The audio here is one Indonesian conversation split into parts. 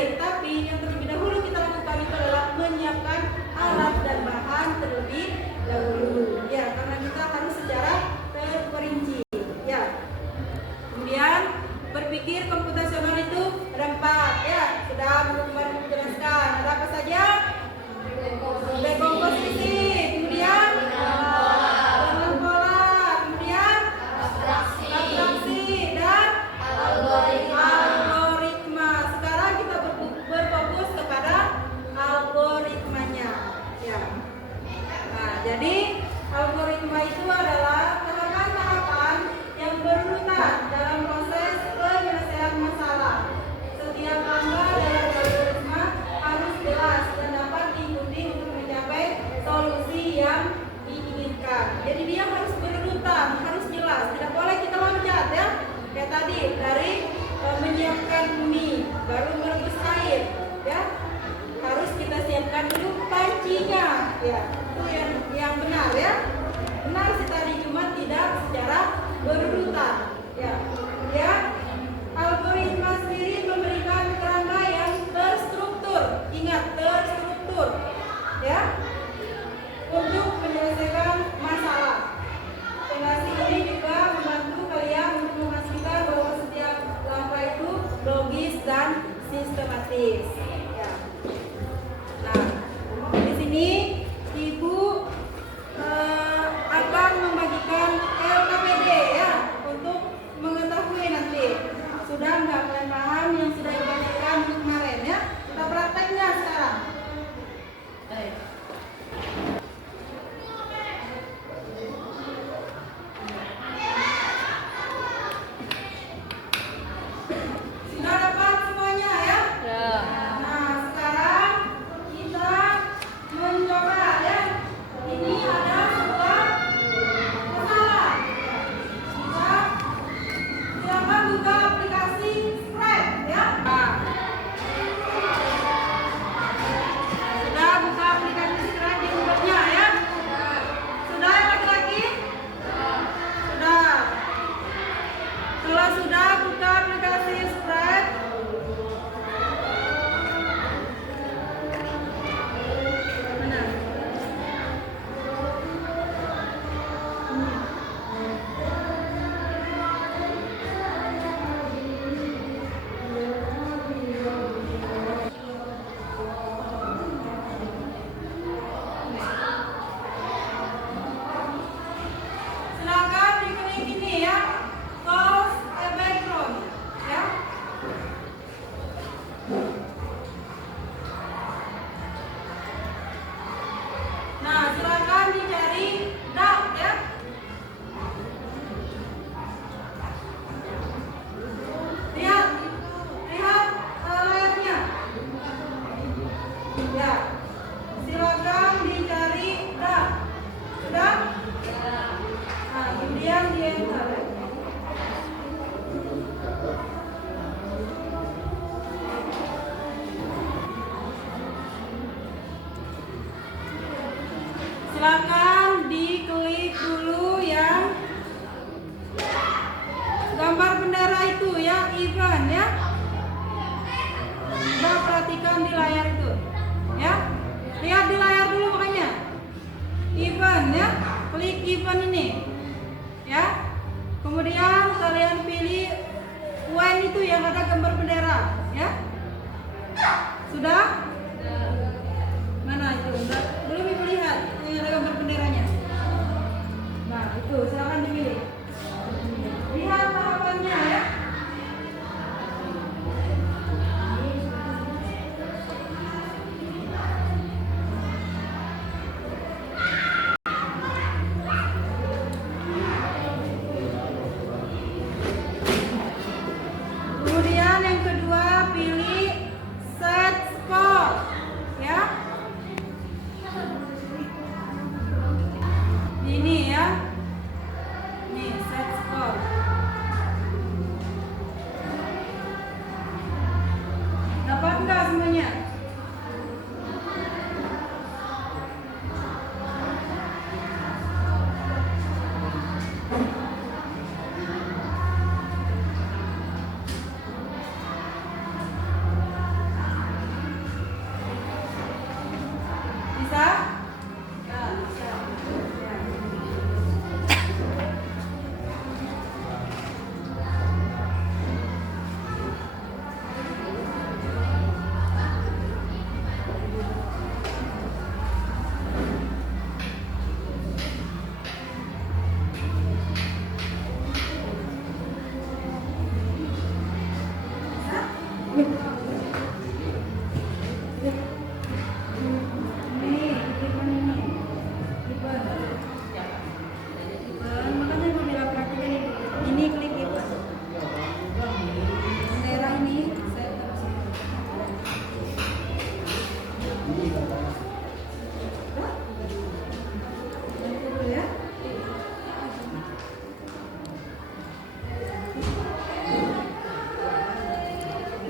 cair. Tapi yang terlebih dahulu kita lakukan itu adalah menyiapkan alat dan bahan terlebih dahulu. Ya, karena kita harus secara terperinci. Ya. Kemudian berpikir komputasional itu ada 4. Ya, sudah kemarin menjelaskan. Ada apa saja? Dekomposisi, kemudian dalam pola, kemudian abstraksi dan algoritma. Sekarang kita berfokus kepada algoritmanya. Ya. Nah, jadi algoritma itu adalah tahapan-tahapan yang berurutan dalam proses penyelesaian masalah. Setiap langkah dalam algoritma harus jelas dan dapat diikuti untuk mencapai solusi yang diinginkan. Jadi dia harus berurutan, harus jelas. Tidak boleh kita loncat ya. Kayak tadi dari menyiapkan mie, baru merebus air, ya. Harus kita siapkan dulu pancinya, ya. Itu yang benar ya. Benar sih tadi, cuma tidak secara berurutan, ya. Kemudian algoritma sendiri memberikan kerangka yang terstruktur. Ingat, terstruktur, ya, untuk menyelesaikan masalah. Fondasi ini juga membantu kalian untuk memastikan bahwa setiap langkah itu logis dan sistematis. Ya. Nah, di sini Ibu akan membagikan LKPD ya untuk mengetahui nanti. Sudah nggak kalian paham yang sudah dibagikan kemarin ya? Kita prakteknya sekarang. Baik. Sudah dapat semuanya ya? Ya. Nah, sekarang kita mencoba ya. Ini ada sebuah masalah. Kita silakan buka aplikasi Spread ya. Nah. Sudah buka aplikasi Spread di Google-nya ya? Sudah ya laki-laki? Sudah. Kalau sudah buka aplikasi Spread, mana? Silakan diklik ini ya, close a background ya. Nah, silakan dicari dark ya. Lihat layarnya. Ya, silakan dicari dark. Sudah? Nah, kemudian di enter. Silakan diklik dulu yang gambar bendera itu ya, event ya. Coba perhatikan di layar itu ya. Lihat di layar dulu makanya. Event ya, klik event ini ya. Kemudian kalian pilih when itu yang ada gambar bendera ya. Sudah? Mana itu? Belum ibu lihat yang ada gambar bendera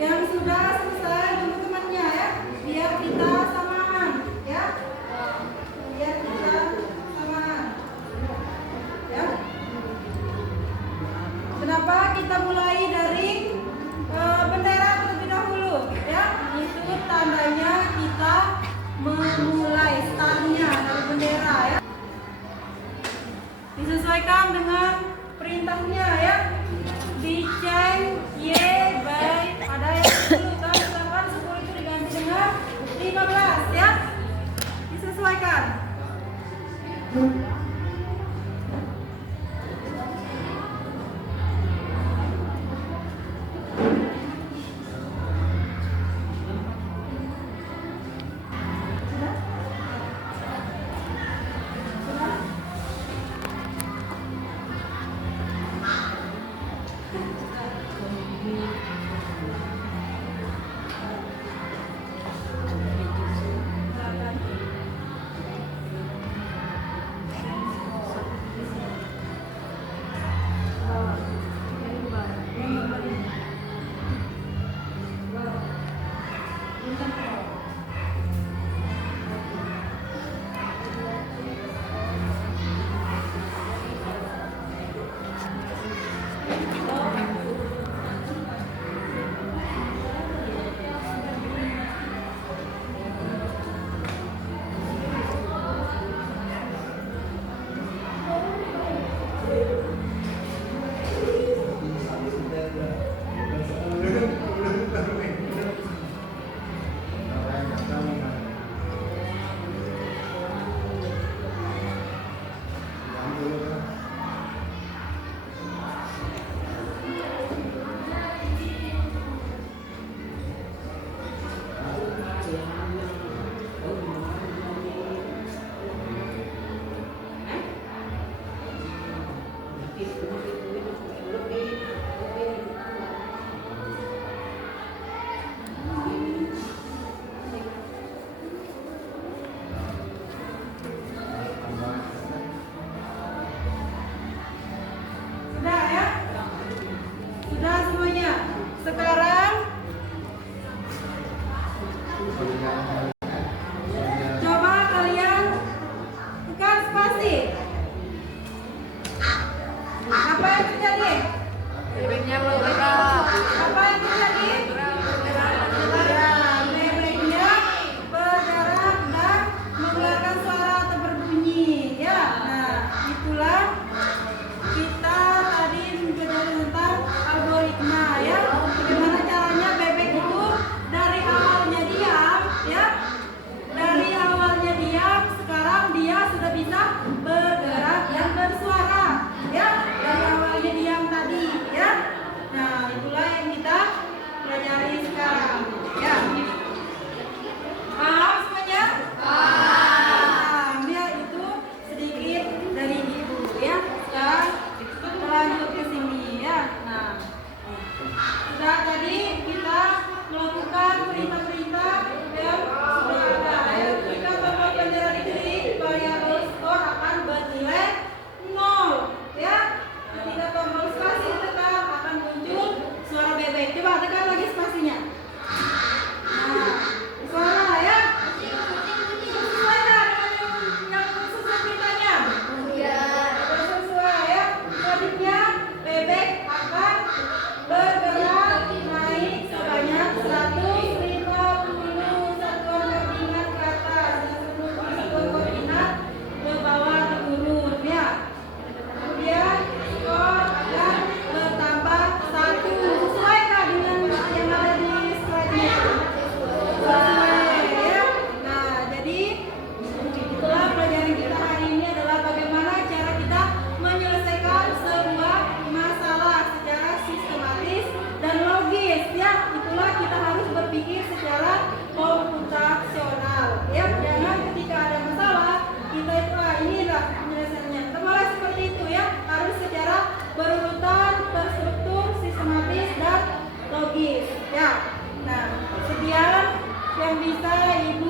Yang sudah selesai untuk temannya ya, biar kita samaan ya, biar kita samaan ya. Kenapa kita mulai dari bendera terlebih dahulu ya? Itu tandanya kita memulai startnya dari bendera ya. Disesuaikan dengan perintahnya ya. Diceng Y by ada yang 10 kan, misalkan 10 itu diganti dengan 15 ya. Disesuaikan. Sudah ya? Sudah semuanya. Sekarang coba kalian tekan spasi. Apa yang terjadi? Bebeknya bergerak. Apa yang terjadi? Ya, bebeknya bergerak dan mengeluarkan suara atau berbunyi. Ya, nah itulah kita tadi mempelajari tentang algoritma ya. Bagaimana caranya bebek itu dari awalnya diam ya bisa Ibu